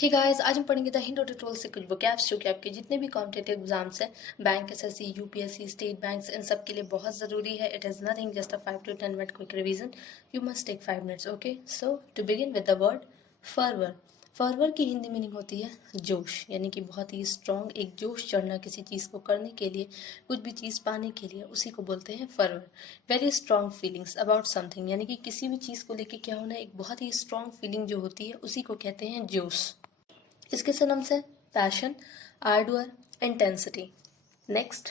Hey guys, आज हम पढ़ेंगे द हिंट और ट्यूटोरियल से कुछ वोकैब्स जो कि आपके जितने भी कॉम्पिटिटिव एग्जाम्स हैं, bank, SSC, UPSC, state banks, इन सब के लिए बहुत ज़रूरी है. It is nothing just a 5 to 10 minute quick revision. You must take 5 minutes. Okay, so to begin with the word fervor. फॉरवर की हिंदी मीनिंग होती है जोश, यानी कि बहुत ही स्ट्रॉन्ग, एक जोश चढ़ना किसी चीज़ को करने के लिए, कुछ भी चीज़ पाने के लिए, उसी को बोलते हैं fervour. Very strong feelings about something, यानी कि किसी भी चीज़ को लेके क्या होना, एक बहुत ही स्ट्रॉन्ग फीलिंग जो होती है उसी को कहते हैं जोश. इसके सिनोनिम्स है passion, ardour, intensity. Next,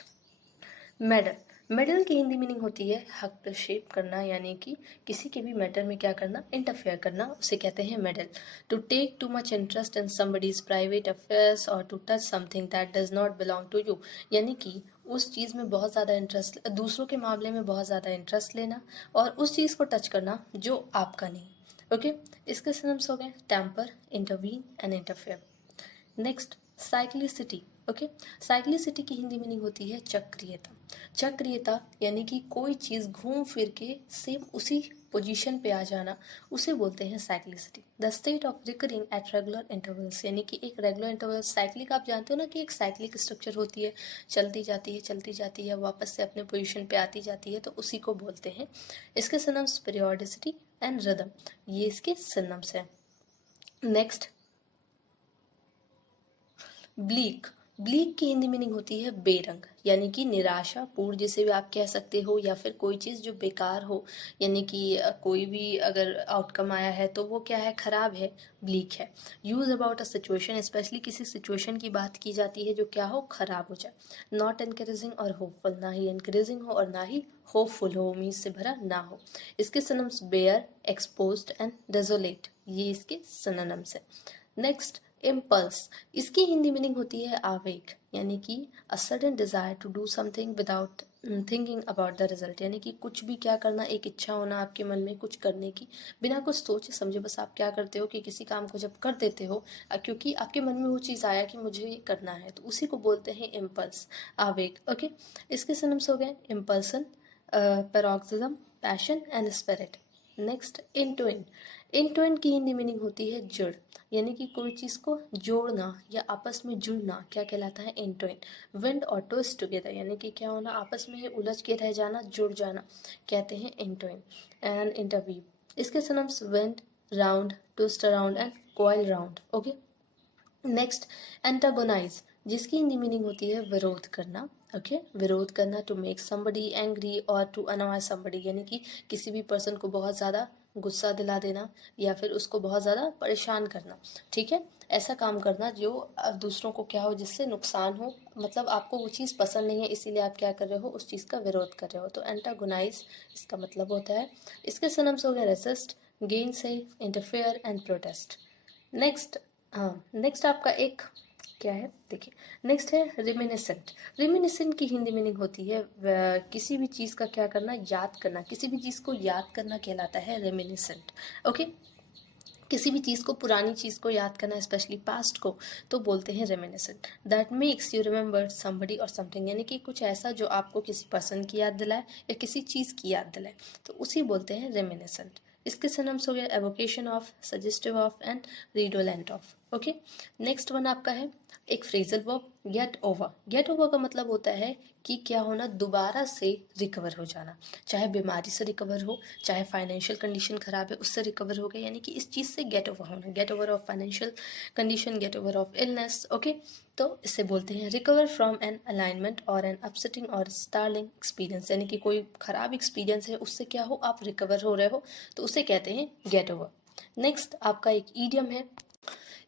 meddle. Meddle की हिंदी मीनिंग होती है हस्तक्षेप करना, यानी कि किसी के भी मैटर में क्या करना, इंटरफेयर करना, उसे कहते हैं meddle. To take too much interest in somebody's private affairs और to touch something that does not belong to you, यानी कि उस चीज़ में बहुत ज़्यादा इंटरेस्ट, दूसरों के मामले में बहुत ज़्यादा इंटरेस्ट लेना और उस चीज़ को टच करना जो आपका नहीं. ओके, इसके सिनोनिम्स हो गए temper, intervene and interfere. Next, cyclicity. Okay, cyclicity की हिंदी मीनिंग होती है चक्रीयता. चक्रीयता यानी कि कोई चीज़ घूम फिर के सेम उसी पोजीशन पे आ जाना, उसे बोलते हैं cyclicity. The state of recurring at regular intervals, यानी कि एक रेगुलर इंटरवल. साइक्लिक आप जानते हो ना कि एक साइक्लिक स्ट्रक्चर होती है, चलती जाती है, वापस से अपने पोजीशन पे आती जाती है, तो उसी को बोलते हैं. इसके सिनोनिम्स पीरियोडिसिटी एंड रिदम, ये इसके सिनोनिम्स हैं. Next, bleak. ब्लीक की हिंदी मीनिंग होती है बेरंग, यानी कि निराशा पूर्ण, जिसे भी आप कह सकते हो, या फिर कोई चीज़ जो बेकार हो, यानी कि कोई भी अगर आउटकम आया है तो वो क्या है, खराब है, ब्लीक है. Use about a situation, specially किसी सिचुएशन की बात की जाती है जो क्या हो, खराब हो जाए. नॉट एनकरेजिंग और होपफुल, ना ही एनकरेजिंग हो और ना ही होपफुल हो, उम्मीद से भरा ना हो. इसके synonyms bare, exposed and desolate, ये इसके सिनोनिम्स है. Next, impulse. इसकी हिंदी मीनिंग होती है आवेग, यानी कि a sudden desire to do something without thinking about the result, यानी कि कुछ भी क्या करना, एक इच्छा होना आपके मन में कुछ करने की, बिना कुछ सोचे समझे बस आप क्या करते हो कि किसी काम को जब कर देते हो क्योंकि आपके मन में वो चीज़ आया कि मुझे ये करना है, तो उसी को बोलते हैं इम्पल्स, आवेग. ओके, इसके सिनोनिम्स हो गए इम्पल्सन, पैरोक्सिज्म, पैशन एंड स्पिरिट. नेक्स्ट, इंटुइन. इंटुइन की हिंदी मीनिंग होती है जुड़, यानी कि कोई चीज़ को जोड़ना या आपस में जुड़ना क्या कहलाता है, इंटुइन. विंड और ट्विस्ट टुगेदर, यानी कि क्या होना, आपस में ही उलझ के रह जाना, जुड़ जाना, कहते हैं इंटुइन. And interweave. इसके synonyms wind, round, twist around and coil round. Okay. Next, antagonize, जिसकी हिंदी मीनिंग होती है विरोध करना. ओके, विरोध करना, टू मेक समबडी एंग्री और टू अनॉय समबडी, यानी कि किसी भी पर्सन को बहुत ज़्यादा गुस्सा दिला देना या फिर उसको बहुत ज़्यादा परेशान करना. ठीक है, ऐसा काम करना जो दूसरों को क्या हो, जिससे नुकसान हो, मतलब आपको वो चीज़ पसंद नहीं है, इसीलिए आप क्या कर रहे हो, उस चीज़ का विरोध कर रहे हो, तो एंटागोनाइज इसका मतलब होता है. इसके सिनोनिम्स हो गए रेसिस्ट, गेन से, इंटरफेयर एंड प्रोटेस्ट. नेक्स्ट, हाँ, नेक्स्ट आपका एक क्या है, देखिए, नेक्स्ट है रिमिनिसेंट. रिमिनिसेंट की हिंदी मीनिंग होती है किसी भी चीज़ का क्या करना, याद करना, किसी भी चीज़ को याद करना कहलाता है रिमिनिसेंट. ओके, किसी भी चीज़ को, पुरानी चीज़ को याद करना, स्पेशली पास्ट को, तो बोलते हैं reminiscent. That makes you remember somebody और समथिंग, यानी कि कुछ ऐसा जो आपको किसी पर्सन की याद दिलाए या किसी चीज़ की याद दिलाए, तो उसी बोलते हैं रेमिनिसेंट. इसके सिनोनिम्स हो गया एवोकेशन of, suggestive of and redolent of. Okay, next one आपका है एक phrasal verb, get over. Get over का मतलब होता है कि क्या होना, दोबारा से रिकवर हो जाना, चाहे बीमारी से रिकवर हो, चाहे फाइनेंशियल कंडीशन खराब है उससे रिकवर हो गया, यानी कि इस चीज़ से गेट ओवर होना, get over of financial condition, get over of illness. Okay, तो इससे बोलते हैं रिकवर फ्रॉम एन अलाइनमेंट और एन अपसेटिंग और स्टार्लिंग एक्सपीरियंस, यानी कि कोई खराब एक्सपीरियंस है उससे क्या हो, आप रिकवर हो रहे हो, तो उसे कहते हैं गेट ओवर. नेक्स्ट आपका एक ईडियम है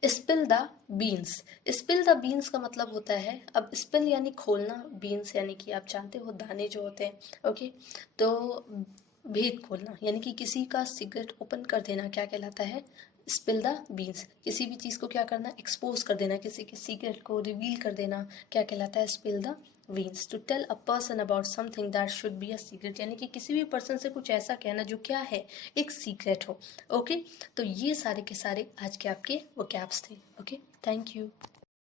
spill the beans. Spill the beans का मतलब होता है, अब स्पिल यानी खोलना, बीन्स यानी कि आप जानते हो दाने जो होते हैं. ओके, तो भेद खोलना, यानी कि किसी का सीक्रेट ओपन कर देना क्या कहलाता है, स्पिल द बीन्स. किसी भी चीज़ को क्या करना, एक्सपोज कर देना, किसी के सीक्रेट को रिवील कर देना, क्या कहलाता है, spill the beans. To tell a person about something that should be a secret, यानी कि किसी भी पर्सन से कुछ ऐसा कहना जो क्या है, एक सीक्रेट हो. ओके, तो ये सारे के सारे आज के आपके वो कैप्स थे. Okay, thank you.